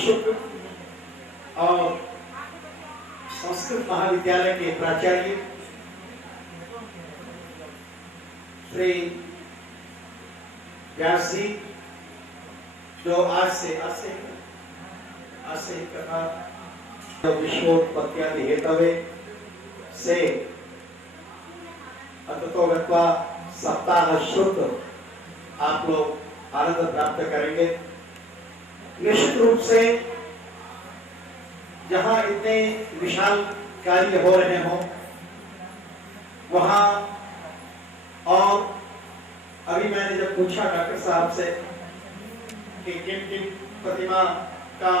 शुक्र और संस्कृत महाविद्यालय के प्राचार्य श्री व्यास जी, जो आज से कथा विश्वोत्पत्त्यादि हेतवे से अततो गत्वा सप्ताह श्रुत आप लोग आनंद प्राप्त करेंगे। निश्चित रूप से जहां इतने विशाल कार्य हो रहे हों वहां, और अभी मैंने जब पूछा डॉक्टर साहब से कि किन किन प्रतिमा का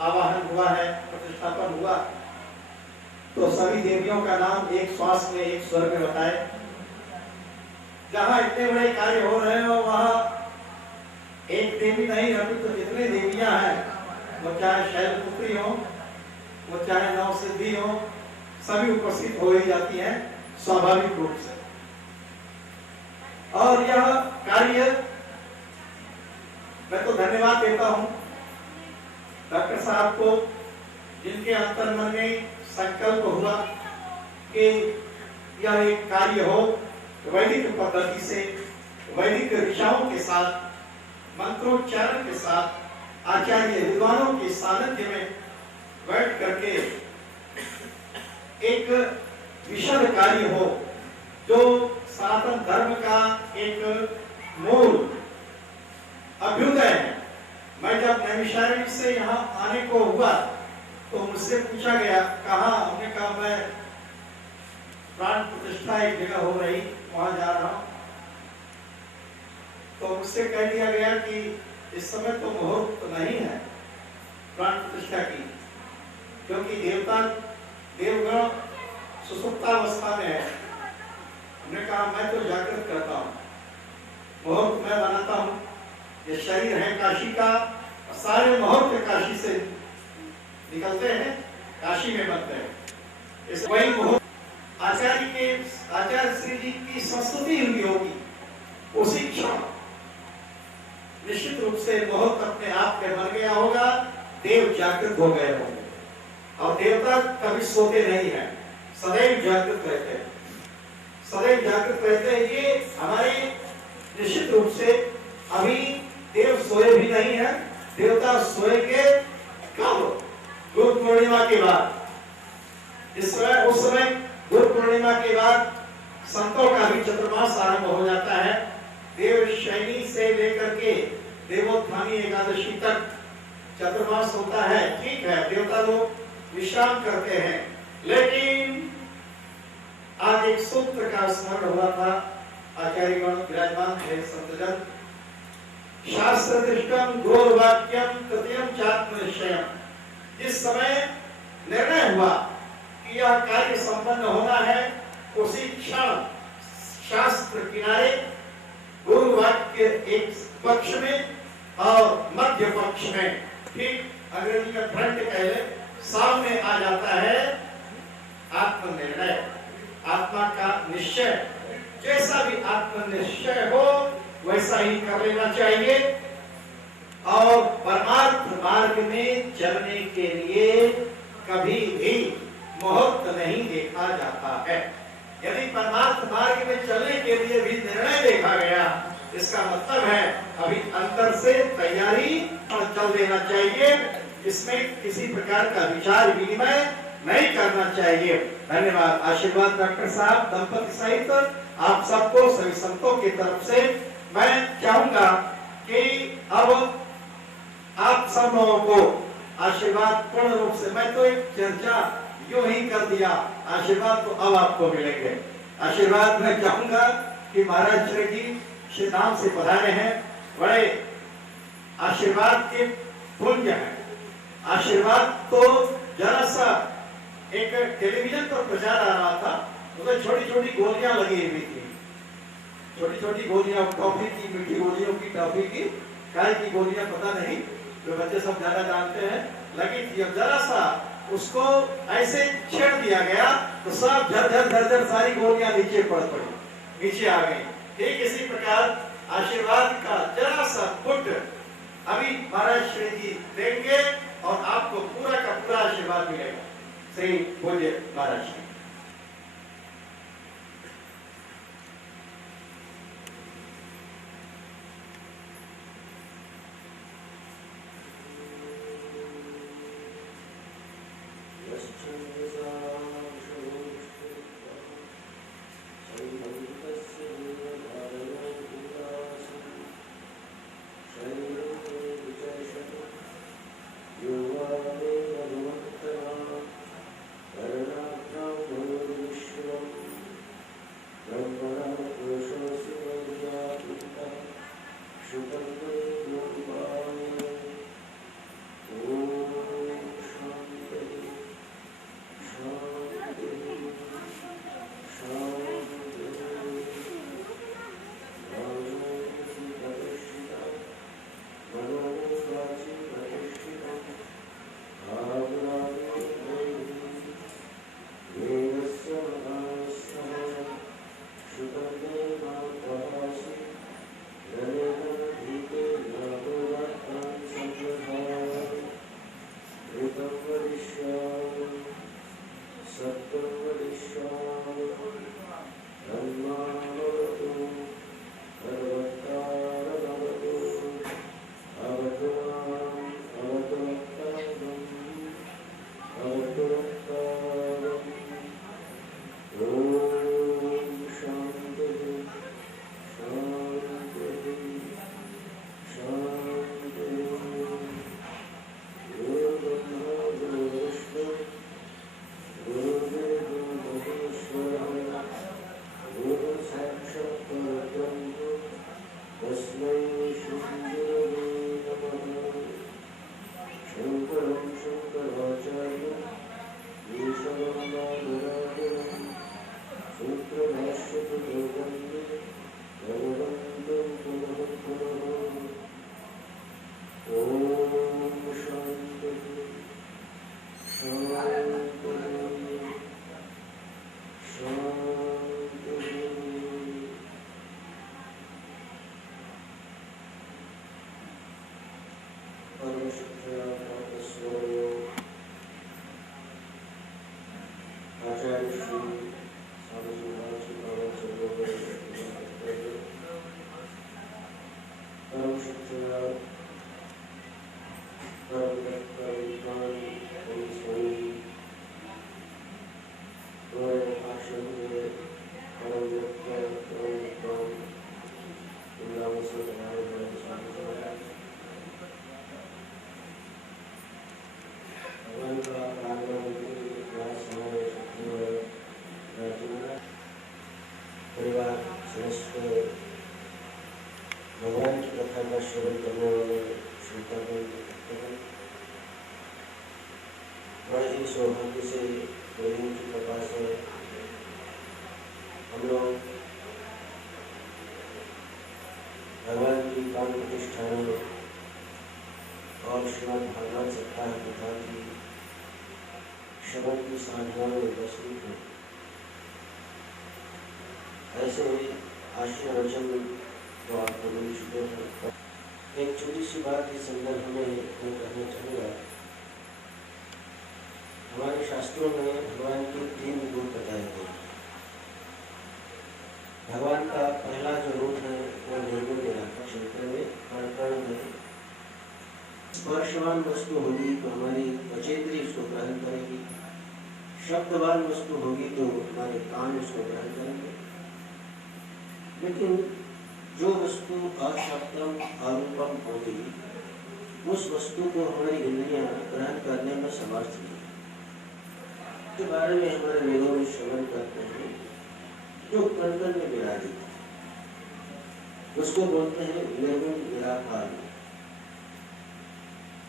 आवाहन हुआ है, प्रतिष्ठापन हुआ, तो सभी देवियों का नाम एक श्वास में एक स्वर में बताए। जहां इतने बड़े कार्य हो रहे हो वहां एक देवी नहीं, अभी तो जितने देवियां हैं, वो चाहे शैलपुत्री हो, वो चाहे नवसिद्धि हो, सभी उपस्थित हो ही जाती हैं स्वाभाविक रूप से। और यह कार्य मैं तो धन्यवाद देता हूं डॉक्टर साहब को, जिनके अंतर्मन में संकल्प हुआ कि यह एक कार्य हो वैदिक पद्धति से, वैदिक ऋचाओं के साथ, मंत्रोच्चारण के साथ, आचार्य विद्वानों के सानिध्य में बैठ करके एक विशद कार्य हो जो सनातन धर्म का एक मूल अभ्युदय है। मैं जब नैमिषारण्य से यहाँ आने को हुआ तो मुझसे पूछा गया कहाँ, हमने कहा मैं प्राण प्रतिष्ठा एक जगह हो रही वहां जा रहा हूं। तो मुझसे कह दिया गया कि इस समय तो मुहूर्त तो नहीं है प्राण प्रतिष्ठा की, क्योंकि देवगण सुसुप्तावस्था में है। हमने कहा मैं तो जागृत करता हूँ, मुहूर्त मैं बनाता हूँ। ये शरीर है काशी का, सारे मुहूर्त काशी से निकलते हैं, काशी में बनते हैं। इस वही मुहूर्त आचार्य श्री जी की संस्तुति हुई होगी, उसी क्षण निश्चित रूप से मुहूर्त अपने आप में बन गया होगा, देव जागृत हो गए होंगे। और देवता कभी सोते नहीं है, सदैव जागृत रहते हैं, सदैव जागृत रहते हैं। ये हमारे निश्चित रूप से अभी देव सोए भी नहीं है, देवता सोएंगे कब? गुरु पूर्णिमा के बाद। इस समय, उस समय गुरु पूर्णिमा के बाद संतों का भी चतुर्मास आरंभ हो जाता है। देव शयनी से लेकर के देवोत्थानी एकादशी तक चतुर्मास होता है। ठीक है, देवता लोग विश्राम करते हैं, लेकिन आज एक सूत्र का स्मरण हुआ था। आचार्यगण विराजमान थे, संतजन। शास्त्र दृष्टम गौरवाक्यम तृतीयम चात्म निश्चयम। जिस समय निर्णय हुआ कि यह कार्य संपन्न होना है, उसी क्षण शास्त्र किनारे गुरु वाक्य एक पक्ष में और मध्य पक्ष में, ठीक अंग्रेजी में फ्रंट कहले, सामने आ जाता है आत्मनिर्णय, आत्मा का निश्चय। जैसा भी आत्मनिश्चय हो वैसा ही कर लेना चाहिए। और परमार्थ मार्ग में चलने के लिए कभी भी मुहूर्त नहीं देखा जाता है। यदि परमार्थ मार्ग में चलने के लिए भी निर्णय देखा गया, इसका मतलब है अभी अंदर से तैयारी चल देना चाहिए। इसमें किसी प्रकार का विचार विनिमय नहीं करना चाहिए। धन्यवाद। आशीर्वाद डॉक्टर साहब, दंपति सहित आप सबको, सभी संतों की तरफ से मैं चाहूंगा कि अब आप सब लोगों को आशीर्वाद पूर्ण रूप से, मैं तो एक चर्चा यूं ही कर दिया, आशीर्वाद तो अब आपको मिलेंगे। आशीर्वाद मैं चाहूंगा कि महाराज श्री जी श्री नाम से पधारे हैं, बड़े आशीर्वाद के पुंज हैं। आशीर्वाद तो जरा सा एक टेलीविजन पर प्रचार आ रहा था, उसमें छोटी छोटी गोलियां लगी हुई थी, छोटी छोटी गोलियां, टॉफी की, मीठी गोलियों की, टॉफी की, काय की गोलियां पता नहीं, जो बच्चे सब ज्यादा जानते हैं, लगी थी। अब जरा सा उसको ऐसे छेड़ दिया गया तो सब झर सारी गोलियां नीचे पड़ पड़ी, नीचे आ गई। ठीक इसी प्रकार आशीर्वाद का जरा सा फुट अभी महाराज श्री जी देंगे और आपको पूरा का पूरा आशीर्वाद मिलेगा। श्री पूज्य महाराज श्री। भगवान की कथा का श्रवण करने वाले श्रोतागण बड़े ही सौभाग्य से प्रभु की कृपा से हम लोग भगवान की प्राण प्रतिष्ठा और श्रीमद् भागवत सप्ताह कथा की श्रवण की साधना में उपस्थित हैं। ऐसे आश्रय वचन तो आपको मिल चुके हैं। एक छोटी सी बात के संदर्भ में मैं कहना चाहूँगा। हमारे शास्त्रों में भगवान के 3 रूप बताए गए। भगवान का पहला जो रूप है वो निर्गुण निराकार क्षेत्र में कण में स्पर्शवान वस्तु होगी तो हमारी त्वचेंद्रिय उसको ग्रहण करेगी, शब्दवान वस्तु होगी तो हमारे कान उसको ग्रहण करेंगे। लेकिन जो वस्तु अशब्दम अरूपम होगी उस वस्तु को हमारी इंद्रियां ग्रहण करने में समर्थ नहीं। के बारे में हमारे वेदों में श्रवण करते हैं। जो कण में विराजित उसको बोलते हैं निर्गुण निराकार।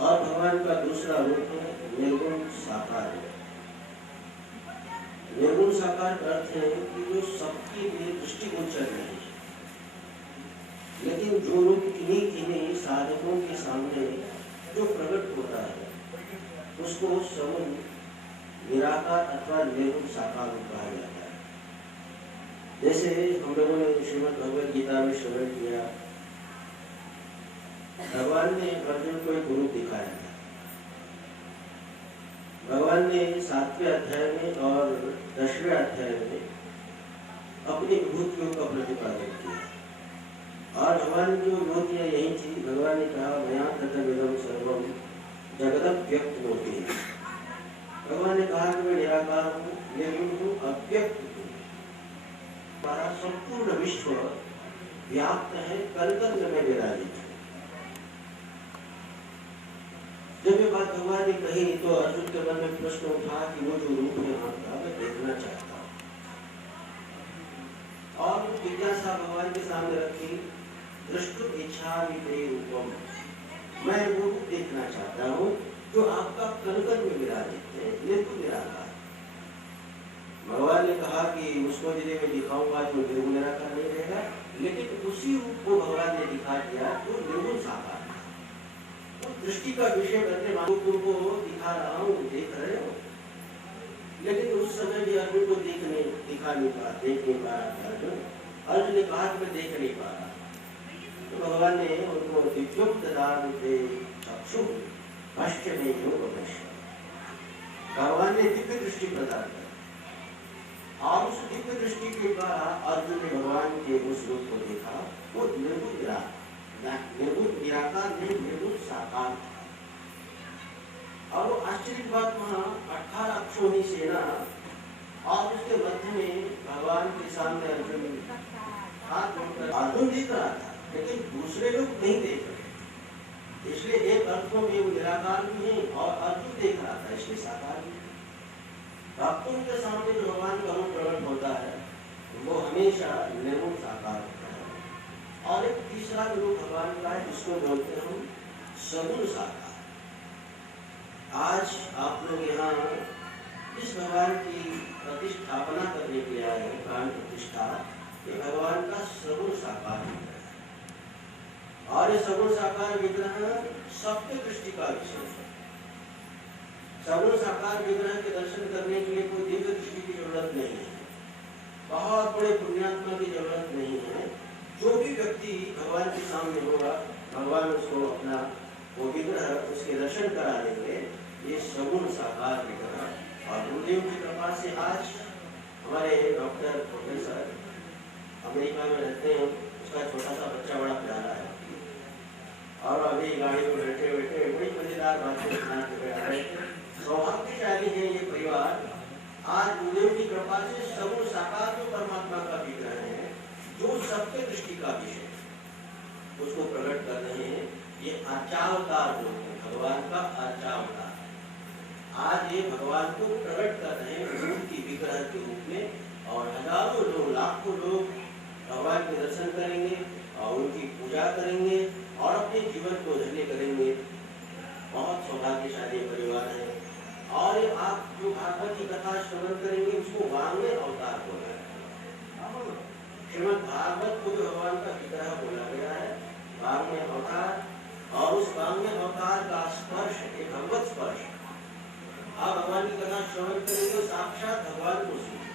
और भगवान का दूसरा रूप है निर्गुण साकार। निर्गुण साकार का अर्थ है कि जो सबके लिए दृष्टिगोचर नहीं, लेकिन जो रूप किन्हीं साधकों के सामने जो प्रकट होता है उसको सगुण निराकार अथवा निर्गुण साकार कहा जाता है। जैसे हम लोगों ने श्रीमद् भगवद गीता में श्रवण किया, भगवान ने अर्जुन को एक रूप दिखाया था। भगवान ने 7वें अध्याय में और 10वें अध्याय में अपनी विभूतियों का प्रतिपादन किया और भगवान की विभूतियां यही थी। भगवान ने कहा मया ततमिदं सर्वं जगदव्यक्त होती है। भगवान ने कहा कि मैं निराकार हूँ, निर्गुण हूँ, अव्यक्त हूँ। हमारा संपूर्ण विश्व व्याप्त है, कल में विराजित है। जब ये बात भगवान ने कही तो अर्जुन के मन में प्रश्न उठा कि वो जो रूप है आपका मैं देखना चाहता हूँ। और जिज्ञासा भगवान के सामने रखी, दृष्टुम इच्छामि ते रूपम, मैं वो रूप देखना चाहता हूँ जो आपका कल में विराजित है, निर्गुण निराकार। भगवान ने कहा कि उसको यदि मैं दिखाऊंगा तो निर्गुण निराकार नहीं रहेगा, लेकिन उसी रूप को भगवान ने दिखा दिया तो निर्गुण साकार। दृष्टि का विषय बनने वालों को दिखा रहा हूँ, देख रहे हो, लेकिन उस समय भी अर्जुन को देख नहीं पा रहा। अर्जुन ने कहा कि मैं देख नहीं पा रहा। तो भगवान ने उनको दिव्योक्त दान दे चक्षु पश्चिम में योग पश्चिम, भगवान ने दिव्य दृष्टि प्रदान की और उस दिव्य दृष्टि के द्वारा अर्जुन ने भगवान के उस रूप को देखा। वो निर्गुण निराकार नहीं, निर्गुण साकार। और वो आश्चर्य बात वहाँ 18 अक्षोहिणी सेना और उसके मध्य में भगवान के सामने अर्जुन हाथ जोड़कर अर्जुन देख रहा था, लेकिन दूसरे लोग नहीं देख रहे। इसलिए एक अर्थों में वो निराकार भी है और अर्जुन देख रहा था, इसलिए साकार भी। भक्तों के सामने जो भगवान का रूप प्रकट होता है वो हमेशा निर्गुण साकार होता है। और एक तीसरा रूप भगवान का है जिसको बोलते हैं हम सगुण साकार। आज आप लोग यहाँ इस भगवान की प्रतिष्ठापना करने के लिए आए हैं, प्राण प्रतिष्ठा, ये भगवान का सगुण साकार विग्रह है। और ये सगुण साकार विग्रह सत्य दृष्टि का विषय है। सगुण साकार विग्रह के दर्शन करने के लिए कोई दिव्य दृष्टि की जरूरत नहीं है, बहुत बड़े पुण्यात्मा की जरूरत नहीं है। जो भी व्यक्ति भगवान के सामने होगा, भगवान उसको अपना वो विग्रह उसके दर्शन करा देंगे। ये सगुण साकार विग्रह। और गुरुदेव की कृपा से आज हमारे डॉक्टर प्रोफेसर अमेरिका में रहते हैं, उसका छोटा सा बच्चा बड़ा प्यारा है और अभी गाड़ी में बैठे बैठे बड़ी मजेदार बातें सुनाते आ रहे थे। सौभाग्यशाली है ये परिवार। आज गुरुदेव की कृपा से सगुण साकार जो परमात्मा का विग्रह है, जो सबके दृष्टि का विषय उसको प्रकट कर रहे हैं। ये अर्चावतार बोलते हैं, भगवान का अर्चावतार। आज ये भगवान को प्रकट कर रहे हैं मूर्ति विग्रह के रूप में और हजारों लोग, लाखों लोग भगवान के दर्शन करेंगे और उनकी पूजा करेंगे और अपने जीवन को धन्य करेंगे। बहुत सौभाग्यशाली परिवार है। और आप जो भागवत की कथा श्रवण करेंगे उसको वांग्मय अवतार बोला है। श्रीमद् भागवत को जो भगवान का विग्रह बोला गया है, वांग्मय अवतार। और उस वांग्मय अवतार का स्पर्श, एक भगवत स्पर्श, आप भगवान की कथा श्रवण करेंगे साक्षात भगवान को सुनिए,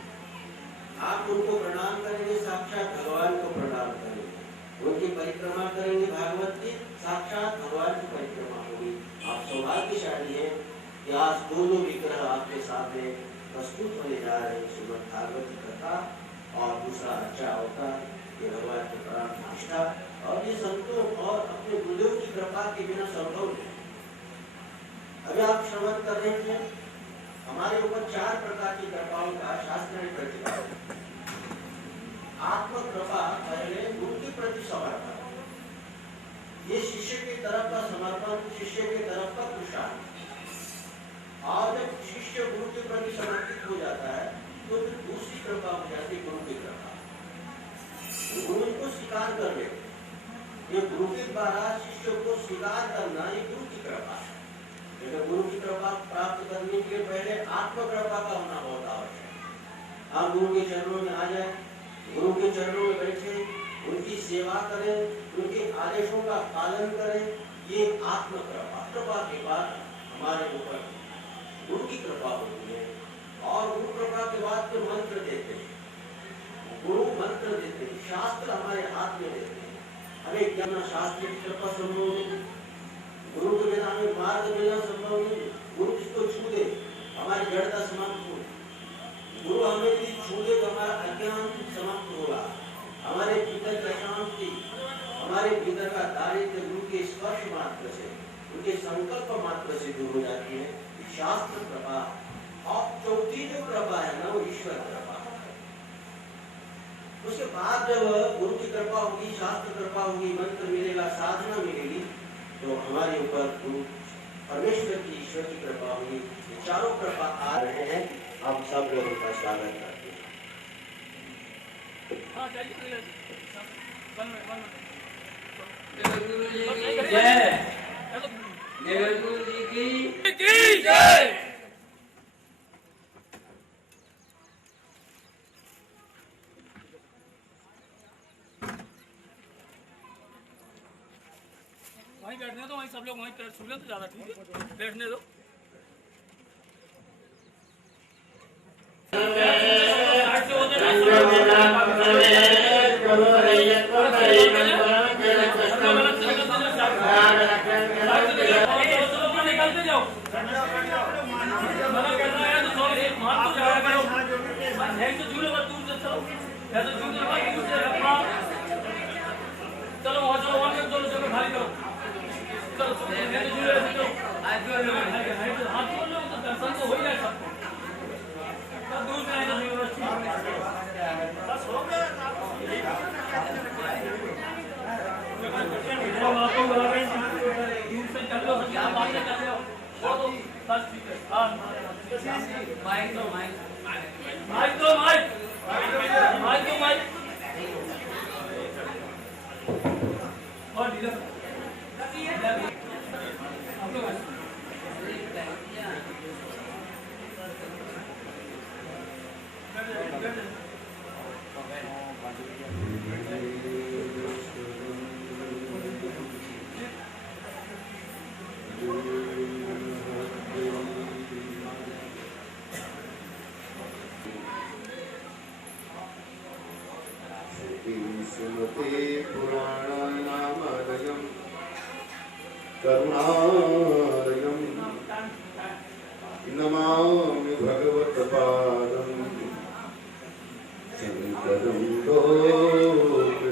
आप उनको प्रणाम करेंगे साक्षात भगवान को प्रणाम करेंगे, उनकी परिक्रमा करेंगे भागवत की, साक्षात भगवान की परिक्रमा होगी। आप सौभाग्यशाली हैं कि आज दोनों विग्रह आपके सामने प्रस्तुत होने जा रहे हैं, श्रीमद् भागवत की कथा और दूसरा अच्छा अवतार, ये भगवान के प्राण प्रतिष्ठा। और ये संतों और अपने गुरुदेव की कृपा के बिना संभव नहीं। अभी आप श्रवण कर रहे थे, हमारे ऊपर 4 प्रकार की कृपाओं का शास्त्र ने प्रतिपादन। आत्म कृपा पहले गुरु के प्रति समर्पण, ये शिष्य की तरफ का समर्पण, शिष्य की तरफ का पुरुषार्थ। और जब शिष्य गुरु के प्रति समर्पित हो जाता है तो फिर दूसरी कृपा हो जाती है गुरु की कृपा। गुरु को स्वीकार कर ले, ये गुरु के द्वारा शिष्य को स्वीकार करना, ये गुरु की कृपा है। लेकिन गुरु की कृपा प्राप्त करने के पहले आत्म कृपा का होना बहुत आवश्यक है। आप गुरु के चरणों में आ जाए, गुरु के चरणों में बैठे, उनकी सेवा करें, उनके आदेशों का पालन करें, ये आत्म कृपा। कृपा के बाद हमारे ऊपर गुरु की कृपा होती है। और गुरु कृपा के बाद फिर मंत्र देते हैं, गुरु मंत्र देते हैं, शास्त्र हमारे हाथ में देते हैं। हमें ज्ञान शास्त्र की कृपा संभव नहीं, गुरु के बिना हमें मार्ग मिलना संभव नहीं। गुरु जिसको छू दे हमारी जड़ता समाप्त हो, गुरु हमें यदि छू दे तो हमारा अज्ञान समाप्त होगा, हमारे भीतर की अशांति, हमारे भीतर का दारिद्र्य गुरु के स्पर्श मात्र से, उनके संकल्प मात्र से दूर हो जाती है। शास्त्र कृपा और चौथी जो कृपा है ना वो ईश्वर कृपा। उसके बाद जब गुरु की कृपा होगी, शास्त्र कृपा होगी, मंत्र मिलेगा, साधना मिलेगी, तो हमारे ऊपर गुरु परमेश्वर की ईश्वर की कृपा होगी। ये चारों कृपा आ रहे हैं, आप सब लोग उनका स्वागत करते हैं। गुरु जी की जय, गुरु जी की जय। वहीं बैठने दो, वहीं सब लोग वहीं पैर छू लें तो ज़्यादा ठीक है, बैठने दो। निकलते जाओ, चलो वहाँ चलो, वहाँ चलो, जगह खाली करो, चलो हाथ जोड़ लो, तो दर्शन तो हो ही जाए सबको, सब दूर से बस हो गया। दूर से कर लो, बात कर लो, बस ठीक है। हाँ माइक दो, माइक दो, माइक दो, माइक और लीडर आप लोग पुराणानामालयम् करुणालयम् नमामि भगवत्पादम् शङ्करं लोकशङ्करम्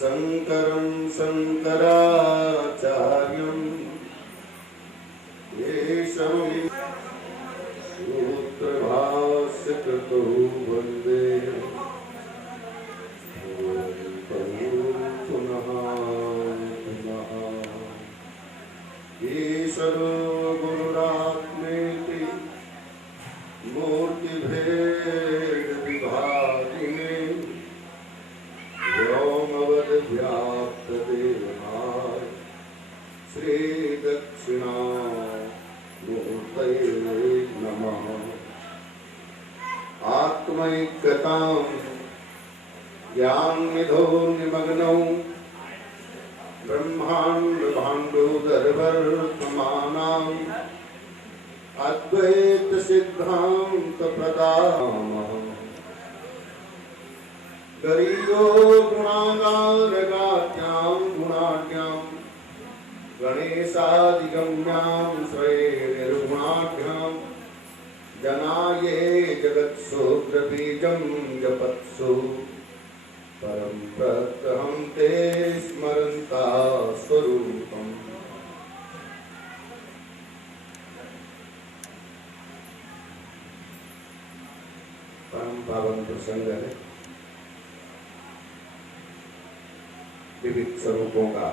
शङ्करं शङ्कराचार्यं केशवं सूत्रभाष्यकृतौ वन्दे पुनः पुनः। ईश्वरो गुरुरात्मेति मूर्तिभेदविभागिने व्योमवद्व्याप्तदेहाय श्रीदक्षिणामूर्तये नमः। आत्मैक्यतां ज्ञाननिधौ निमग्नौ ब्रह्माण्डभाण्डोदरवर्तमानाम् अद्वैतसिद्धान्तप्रदामः। गरीयो गुणागारगात्यां गुणाढ्यां गणेशादिगम्यां श्रेयनिर्गुणाढ्यां जनाये जगत्सूत्रबीजं जपत्सु परं प्रत्यहं ते स्मरन्ता स्वरूपम्। परम पावन प्रसंग है, विविध स्वरूपों का